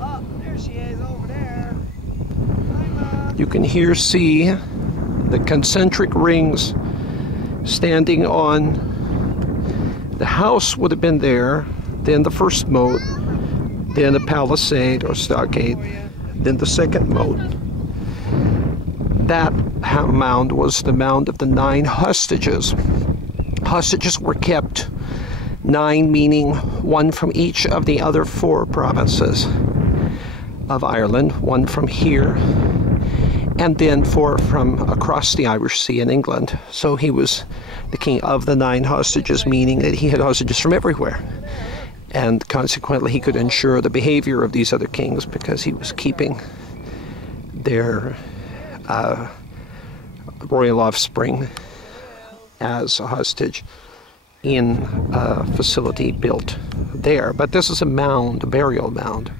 Oh, there she is over there. You can here see the concentric rings standing on. The house would have been there, then the first moat, then a palisade or stockade, then the second moat. That mound was the mound of the 9 hostages. Hostages were kept, 9 meaning 1 from each of the other 4 provinces of Ireland, 1 from here, and then 4 from across the Irish Sea in England. So he was the king of the 9 hostages, meaning that he had hostages from everywhere. And consequently, he could ensure the behavior of these other kings because he was keeping their royal offspring as a hostage in a facility built there. But this is a mound, a burial mound.